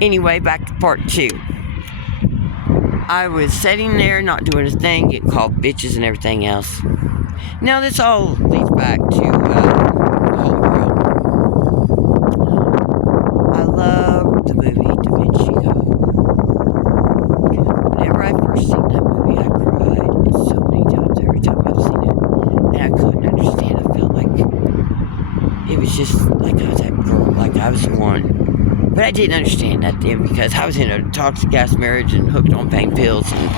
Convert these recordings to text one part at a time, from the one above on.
Anyway, back to part 2. I was sitting there, not doing a thing, getting called bitches and everything else. Now, this all leads back to the Holy Grail. I love the movie Da Vinci Code. Whenever I first seen that movie, I cried so many times every time I've seen it. And I couldn't understand. I felt like it was just like I was that girl, like I was the one. But I didn't understand that then because I was in a toxic ass marriage and hooked on pain pills, and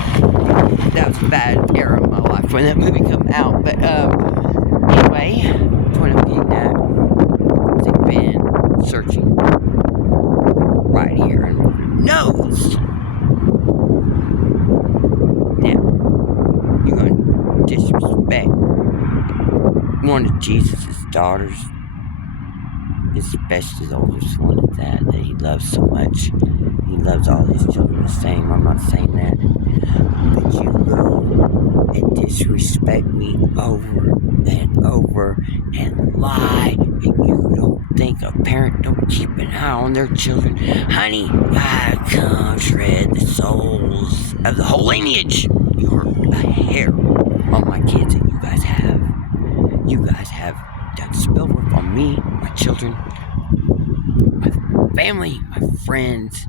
that was a bad era of my life when that movie came out. But anyway, the point I'm getting at is they've been searching right here and knows. Now, you're going to disrespect one of Jesus' daughters, especially the oldest one at that he loves so much. He loves all his children the same. I'm not saying that. But you go and disrespect me over and over and lie, and you don't think a parent don't keep an eye on their children. Honey, I come shred the souls of the whole lineage. You hurt a hair on my kids, and you guys have. You guys have done spell work on me, my children, my family, my friends,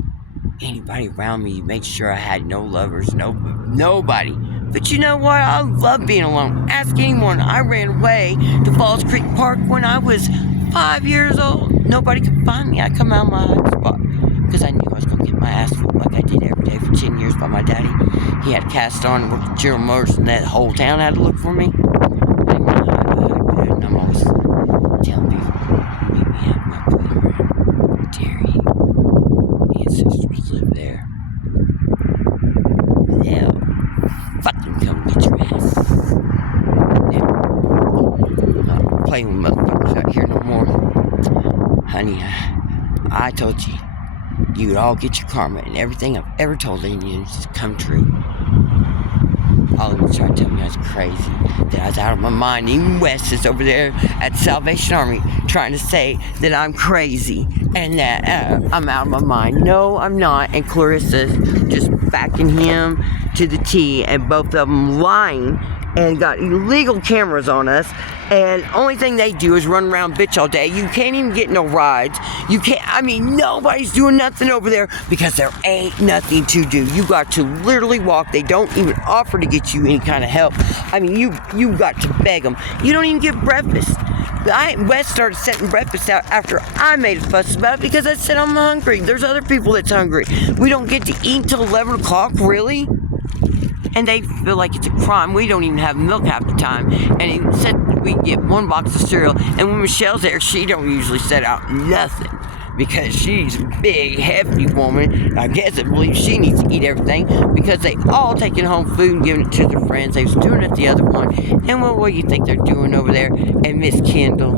anybody around me. You made sure I had no lovers, nobody. But you know what? I love being alone. Ask anyone. I ran away to Falls Creek Park when I was 5 years old. Nobody could find me. I come out of my hot spot because I knew I was going to get my ass whooped like I did every day for 10 years by my daddy. He had cast on and worked at General Motors, and that whole town had to look for me. And I'm always telling people, meet me at my playground. Dare you. The ancestors live there. They'll fucking come get your ass. Now, I'm not playing with motherfuckers out here no more. Honey, I told you, you would all get your karma, and everything I've ever told Indians has come true. All of them tried to tell me I was crazy, that I was out of my mind. Even Wes is over there at the Salvation Army trying to say that I'm crazy and that I'm out of my mind. No, I'm not. And Clarissa's just backing him to the T, and both of them lying and got illegal cameras on us. And only thing they do is run around bitch all day. You can't even get no rides. You can't, nobody's doing nothing over there because there ain't nothing to do. You got to literally walk. They don't even offer to get you any kind of help. You got to beg them. You don't even get breakfast. Wes started setting breakfast out after I made a fuss about it because I said I'm hungry. There's other people that's hungry. We don't get to eat until 11 o'clock, really? And they feel like it's a crime. We don't even have milk half the time. And he said we get one box of cereal. And when Michelle's there, she don't usually set out nothing. Because she's a big, hefty woman. I guess I believe she needs to eat everything. Because they all taking home food and giving it to their friends. They was doing it the other one. And what do you think they're doing over there? And Miss Kendall,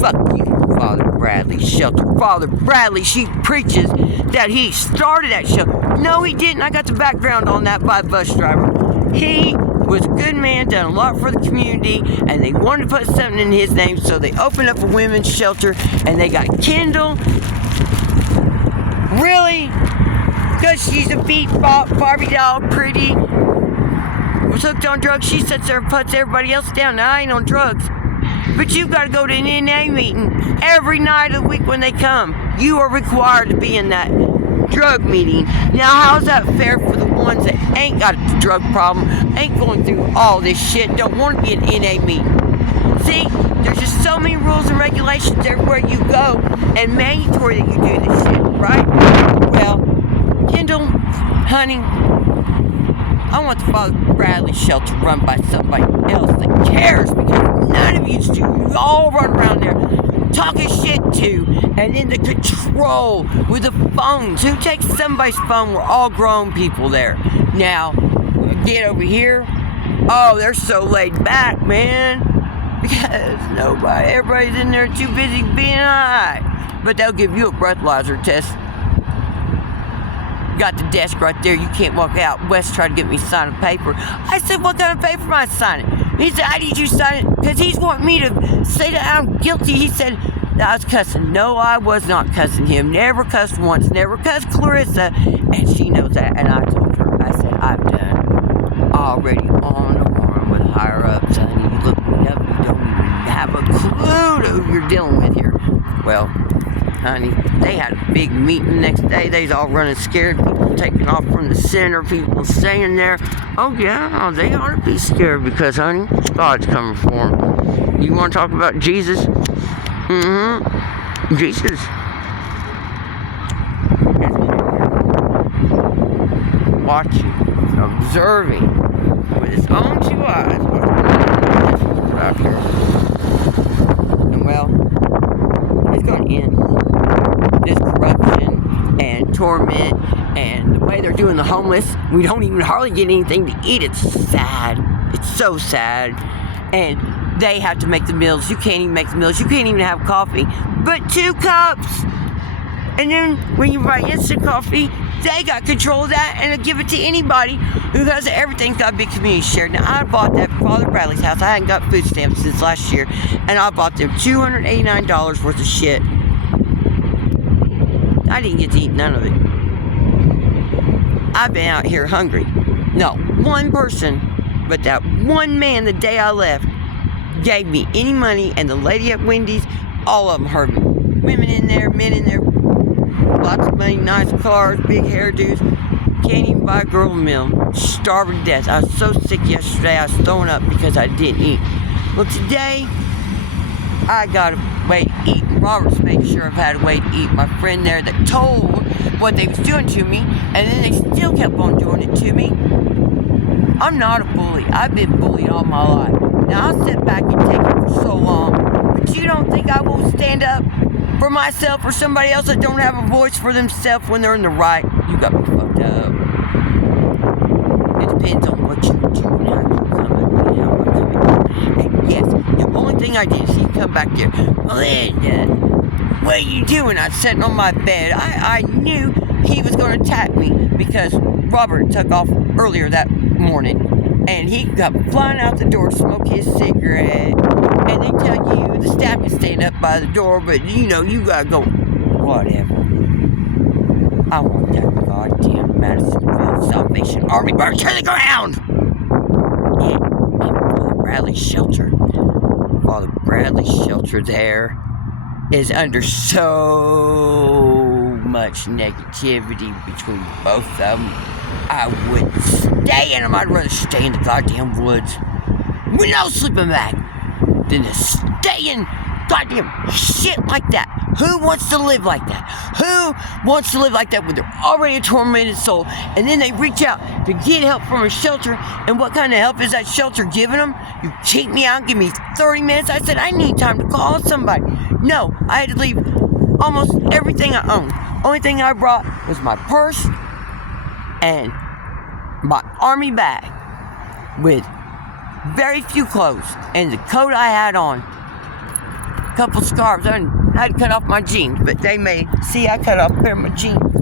fuck you, Father Bradley shelter. Father Bradley, she preaches that he started that shelter. No, he didn't. I got the background on that by a bus driver. He was a good man, done a lot for the community, and they wanted to put something in his name, so they opened up a women's shelter, and they got Kendall. Really? Because she's a beat Barbie doll, pretty, was hooked on drugs. She sits there and puts everybody else down. Now, I ain't on drugs. But you've got to go to an NA meeting every night of the week when they come. You are required to be in that drug meeting. Now, how's that fair for the ones that ain't got a drug problem, ain't going through all this shit, don't want to be in NA meeting? See, there's just so many rules and regulations everywhere you go, and mandatory that you do this shit, right? Well, Kendall, honey, I want the Father Bradley shelter run by somebody else that cares, because none of you do. You all run around there talking shit too, and in the control with the phones. Who takes somebody's phone? We're all grown people there. Now, get over here. Oh, they're so laid back, man. Because everybody's in there too busy being high. But they'll give you a breathalyzer test. Got the desk right there. You can't walk out. Wes tried to get me to sign a paper. I said, what kind of paper am I signing? He said, how did you sign it? Because he's wanting me to say that I'm guilty. He said, I was cussing. No, I was not cussing him. Never cussed once. Never cussed Clarissa. And she knows that. And I told her, I said, I've done already on the horn with higher ups. Honey, you look me up. You don't even have a clue to who you're dealing with here. Well, honey, they had a big meeting the next day. They was all running scared. People taking off from the center. People staying there. Oh, yeah, they ought to be scared because, honey, God's coming for them. You want to talk about Jesus? Jesus is watching, observing with his own two eyes what's going on out here. And well, it's going to end this corruption and torment and the way they're doing the homeless. We don't even hardly get anything to eat. It's sad. It's so sad. And they have to make the meals. You can't even make the meals. You can't even have coffee. But 2 cups. And then when you buy instant coffee, they got control of that and they'll give it to anybody who has everything's got to be community shared. Now, I bought that for Father Bradley's house. I hadn't got food stamps since last year. And I bought them $289 worth of shit. I didn't get to eat none of it. I've been out here hungry. No, one person, but that one man the day I left gave me any money, and the lady at Wendy's, all of them heard me. Women in there, men in there, lots of money, nice cars, big hairdos. Can't even buy a girl a meal. Starving to death. I was so sick yesterday, I was throwing up because I didn't eat. Well, today, I got a way to eat. Robert's making sure I've had a way to eat. My friend there that told what they was doing to me, and then they still kept on doing it to me. I'm not a bully. I've been bullied all my life. Now, I'll sit back and take it for so long, but you don't think I won't stand up for myself or somebody else that don't have a voice for themselves when they're in the right? You got me fucked up. It depends on what you do and how you come and how I'm coming. And yes, the only thing I did is you come back there, Melinda, what are you doing? I was sitting on my bed. I knew he was going to attack me because Robert took off earlier that morning. And he got flying out the door to smoke his cigarette. And they tell you the staff can stand up by the door, but you know, you gotta go. Whatever. I want that goddamn Madisonville Salvation Army burned to the ground! Yeah, and Father Bradley's shelter. Father Bradley's shelter there is under so much negativity between both of them. I wouldn't stay in them. I'd rather stay in the goddamn woods with no sleeping bag than to stay in goddamn shit like that. Who wants to live like that? Who wants to live like that when they're already a tormented soul? And then they reach out to get help from a shelter. And what kind of help is that shelter giving them? You cheat me out, give me 30 minutes. I said, I need time to call somebody. No, I had to leave almost everything I owned. Only thing I brought was my purse and my army bag with very few clothes and the coat I had on. A couple scarves. I had to cut off my jeans, but they made, see, I cut off a pair of my jeans.